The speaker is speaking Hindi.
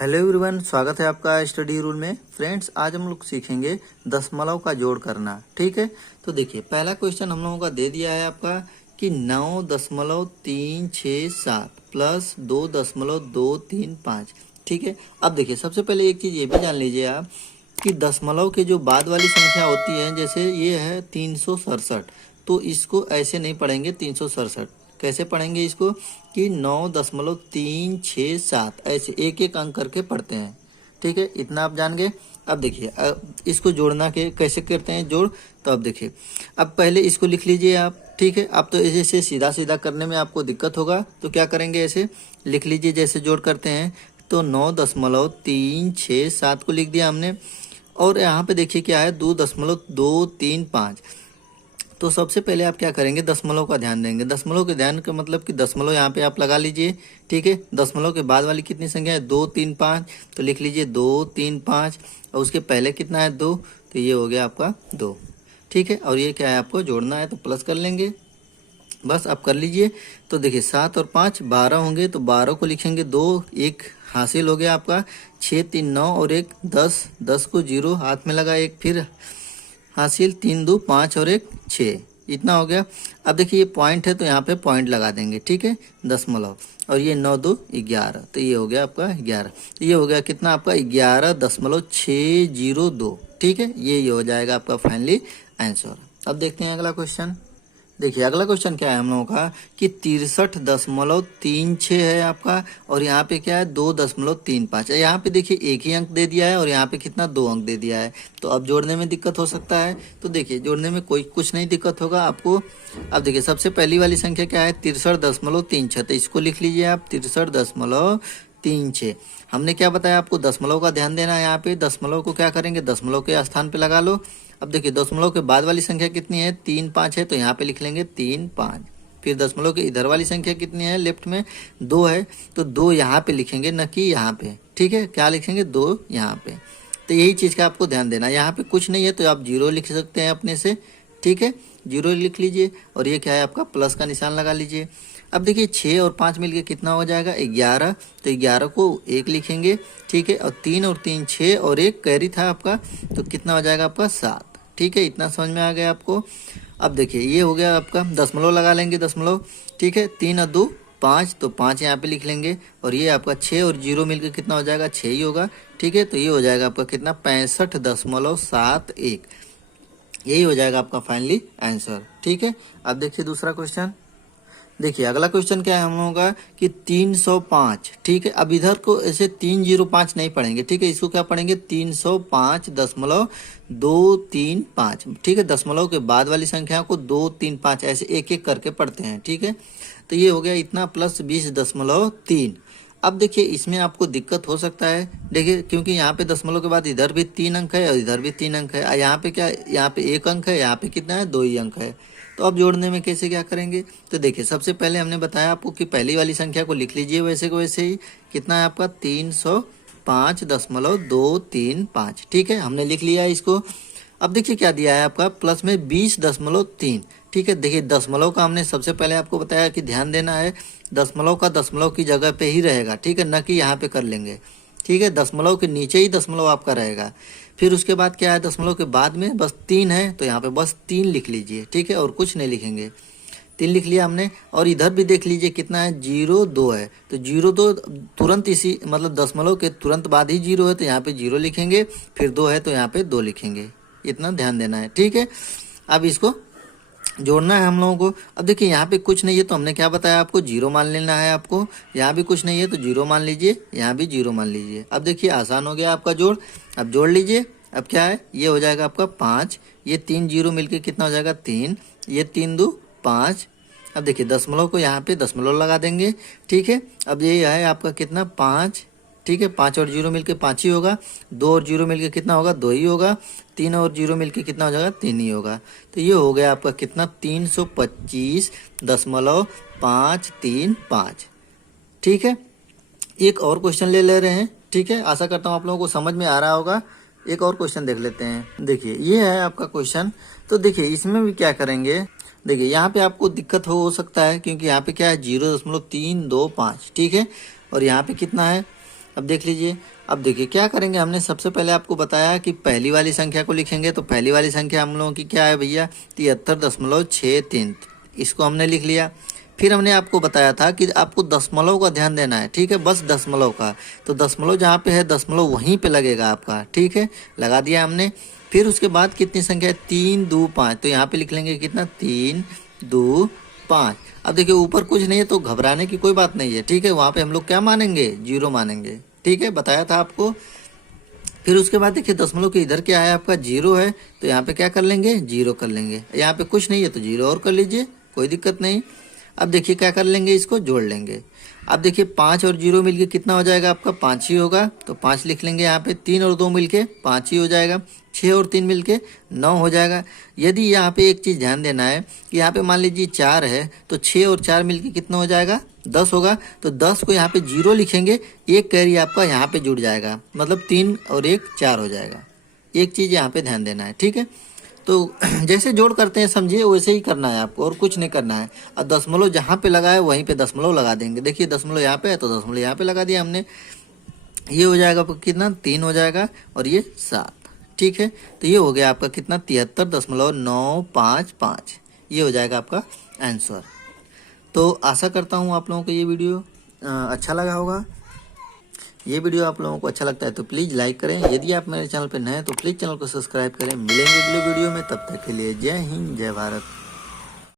हेलो एवरीवन, स्वागत है आपका स्टडी रूल में। फ्रेंड्स, आज हम लोग सीखेंगे दशमलव का जोड़ करना। ठीक है, तो देखिए पहला क्वेश्चन हम लोगों का दे दिया है आपका कि 9.367 प्लस 2.235। ठीक है, अब देखिए सबसे पहले एक चीज़ ये भी जान लीजिए आप कि दशमलव के जो बाद वाली संख्या होती है, जैसे ये है 367, तो इसको ऐसे नहीं पढ़ेंगे 367। कैसे पढ़ेंगे इसको कि 9.367 ऐसे एक एक अंक करके पढ़ते हैं। ठीक है, इतना आप जान गए। अब देखिए इसको जोड़ना के कैसे करते हैं जोड़, तो अब देखिए अब पहले इसको लिख लीजिए आप। ठीक है, अब तो ऐसे सीधा सीधा करने में आपको दिक्कत होगा, तो क्या करेंगे ऐसे लिख लीजिए जैसे जोड़ करते हैं। तो 9.367 को लिख दिया हमने, और यहाँ पे देखिए क्या है 2.235। तो सबसे पहले आप क्या करेंगे, दशमलव का ध्यान देंगे। दशमलव के ध्यान का मतलब कि दशमलव यहाँ पे आप लगा लीजिए। ठीक है, दशमलव के बाद वाली कितनी संख्या है 235, तो लिख लीजिए 235, और उसके पहले कितना है 2, तो ये हो गया आपका 2। ठीक है, और ये क्या है आपको जोड़ना है, तो प्लस कर लेंगे। बस आप कर लीजिए। तो देखिए 7 और 5 12 होंगे, तो 12 को लिखेंगे 2, एक हासिल हो गया आपका। 6 3 9 और एक 10, 10 को 0 हाथ में लगा, एक फिर हासिल, 3 2 5 और एक 6, इतना हो गया। अब देखिए ये पॉइंट है तो यहाँ पे पॉइंट लगा देंगे। ठीक है, दशमलव, और ये 9 2 11, तो ये हो गया आपका 11। तो ये हो गया कितना आपका 11.602। ठीक है, ये हो जाएगा आपका फाइनली आंसर। अब देखते हैं अगला क्वेश्चन। देखिए अगला क्वेश्चन क्या है हम लोगों का कि 63.36 है आपका, और यहाँ पे क्या है 2.35 है। यहाँ पे देखिए एक ही अंक दे दिया है, और यहाँ पे कितना 2 अंक दे दिया है, तो अब जोड़ने में दिक्कत हो सकता है। तो देखिए जोड़ने में कुछ नहीं दिक्कत होगा आपको। अब देखिए सबसे पहली वाली संख्या क्या है 63.36, तो इसको लिख लीजिए आप 63.36। हमने क्या बताया आपको, दशमलव का ध्यान देना है। यहाँ पे दशमलव को क्या करेंगे, दशमलव के स्थान पे लगा लो। अब देखिए दशमलव के बाद वाली संख्या कितनी है 3 5 है, तो यहाँ पे लिख लेंगे 3 5। फिर दशमलव के इधर वाली संख्या कितनी है, लेफ्ट में 2 है, तो 2 यहाँ पे लिखेंगे, न कि यहाँ पे। ठीक है, क्या लिखेंगे 2 यहाँ पे। तो यही चीज़ का आपको ध्यान देना है। यहाँ पे कुछ नहीं है तो आप 0 लिख सकते हैं अपने से। ठीक है, 0 लिख लीजिए, और ये क्या है आपका प्लस का निशान लगा लीजिए। अब देखिए 6 और 5 मिलके कितना हो जाएगा 11, तो 11 को 1 लिखेंगे। ठीक है, और 3 और 3 6, और एक कैरी था आपका, तो कितना हो जाएगा आपका 7। ठीक है, इतना समझ में आ गया आपको। अब देखिए ये हो गया आपका, दशमलव लगा लेंगे दशमलव। ठीक है, 3 और 2 5, तो 5 यहाँ पे लिख लेंगे, और ये आपका 6 और 0 मिलकर कितना हो जाएगा 6 ही होगा। ठीक है, तो ये हो जाएगा आपका कितना 65.71, यही हो जाएगा आपका फाइनली आंसर। ठीक है, अब देखिए दूसरा क्वेश्चन। देखिए अगला क्वेश्चन क्या है हम लोगों का कि 305। ठीक है, अब इधर को ऐसे 305 नहीं पढ़ेंगे। ठीक है, इसको क्या पढ़ेंगे 305.235। ठीक है, दशमलव के बाद वाली संख्या को 2 3 5 ऐसे एक एक करके पढ़ते हैं। ठीक है, तो ये हो गया इतना प्लस 20.3। अब देखिए इसमें आपको दिक्कत हो सकता है। देखिए क्योंकि यहाँ पे दशमलव के बाद इधर भी 3 अंक है और इधर भी 3 अंक है, यहाँ पे क्या, यहाँ पे 1 अंक है, यहाँ पे कितना है 2 ही अंक है। तो अब जोड़ने में कैसे क्या करेंगे, तो देखिए सबसे पहले हमने बताया आपको कि पहली वाली संख्या को लिख लीजिए वैसे को वैसे ही। कितना है आपका 305.235। ठीक है, हमने लिख लिया इसको। अब देखिए क्या दिया है आपका प्लस में 20.3। ठीक है, देखिए दशमलव का हमने सबसे पहले आपको बताया कि ध्यान देना है, दशमलव का दशमलव की जगह पे ही रहेगा। ठीक है, न कि यहाँ पे कर लेंगे। ठीक है, दशमलव के नीचे ही दशमलव आपका रहेगा। फिर उसके बाद क्या है, दशमलव के बाद में बस 3 है, तो यहाँ पे बस 3 लिख लीजिए। ठीक है, और कुछ नहीं लिखेंगे, 3 लिख लिया हमने। और इधर भी देख लीजिए कितना है 0 2 है, तो 0 2 तुरंत इसी मतलब दशमलव के तुरंत बाद ही 0 है, तो यहाँ पे 0 लिखेंगे। फिर 2 है तो यहाँ पे 2 लिखेंगे, इतना ध्यान देना है। ठीक है, अब इसको जोड़ना है हम लोगों को। अब देखिए यहाँ पे कुछ नहीं है, तो हमने क्या बताया आपको 0 मान लेना है आपको। यहाँ भी कुछ नहीं है तो 0 मान लीजिए, यहाँ भी 0 मान लीजिए। अब देखिए आसान हो गया आपका जोड़। अब जोड़ लीजिए। अब क्या है, ये हो जाएगा आपका 5, ये 3 0 मिलके कितना हो जाएगा 3, ये 3 2 5। अब देखिए दशमलव को यहाँ पे दशमलव लगा देंगे। ठीक है, अब ये है आपका कितना 5। ठीक है, 5 और 0 मिलके 5 ही होगा। 2 और 0 मिलके कितना होगा 2 ही होगा। 3 और 0 मिलके कितना हो जाएगा 3 ही होगा। तो ये हो गया आपका कितना 325.535। ठीक है, एक और क्वेश्चन ले रहे हैं। ठीक है, आशा करता हूँ आप लोगों को समझ में आ रहा होगा। एक और क्वेश्चन देख लेते हैं। देखिए ये है आपका क्वेश्चन। तो देखिए इसमें भी क्या करेंगे, देखिए यहाँ पे आपको दिक्कत हो सकता है क्योंकि यहाँ पे क्या है 0.325। ठीक है, और यहाँ पे कितना है अब देख लीजिए। अब देखिए क्या करेंगे, हमने सबसे पहले आपको बताया कि पहली वाली संख्या को लिखेंगे, तो पहली वाली संख्या हम लोगों की क्या है भैया, 73.63, इसको हमने लिख लिया। फिर हमने आपको बताया था कि आपको दशमलव का ध्यान देना है, ठीक है, बस दशमलव का। तो दशमलव जहाँ पे है दशमलव वहीं पे लगेगा आपका, ठीक है, लगा दिया हमने। फिर उसके बाद कितनी संख्या है, 3 2 5, तो यहाँ पे लिख लेंगे कितना, 3 2 5। अब देखिए ऊपर कुछ नहीं है तो घबराने की कोई बात नहीं है, ठीक है, वहाँ पे हम लोग क्या मानेंगे, 0 मानेंगे, ठीक है, बताया था आपको। फिर उसके बाद देखिए दशमलव के इधर क्या है आपका, 0 है, तो यहाँ पे क्या कर लेंगे, 0 कर लेंगे। यहाँ पे कुछ नहीं है तो 0 और कर लीजिए, कोई दिक्कत नहीं। अब देखिए क्या कर लेंगे, इसको जोड़ लेंगे। अब देखिए 5 और 0 मिलके कितना हो जाएगा आपका, 5 ही होगा, तो 5 लिख लेंगे यहाँ पे। 3 और 2 मिलके 5 ही हो जाएगा। 6 और 3 मिलके 9 हो जाएगा। यदि यहाँ पे एक चीज़ ध्यान देना है कि यहाँ पे मान लीजिए 4 है, तो 6 और 4 मिलके कितना हो जाएगा, 10 होगा। तो 10 को यहाँ पे 0 लिखेंगे, एक कैरी आपका यहाँ पे जुड़ जाएगा, मतलब 3 और 1 4 हो जाएगा। एक चीज़ यहाँ पे ध्यान देना है, ठीक है। तो जैसे जोड़ करते हैं समझिए, वैसे ही करना है आपको, और कुछ नहीं करना है। और दशमलव जहाँ पे लगा है वहीं पे दशमलव लगा देंगे। देखिए दशमलव यहाँ पे है तो दशमलव यहाँ पे लगा दिया हमने। ये हो जाएगा आपका कितना, 3 हो जाएगा, और ये 7, ठीक है। तो ये हो गया आपका कितना, 73.955, ये हो जाएगा आपका आंसर। तो आशा करता हूँ आप लोगों को ये वीडियो अच्छा लगा होगा। ये वीडियो आप लोगों को अच्छा लगता है तो प्लीज़ लाइक करें। यदि आप मेरे चैनल पर नए हैं तो प्लीज़ चैनल को सब्सक्राइब करें। मिलेंगे अगले वीडियो में, तब तक के लिए जय हिंद जय भारत।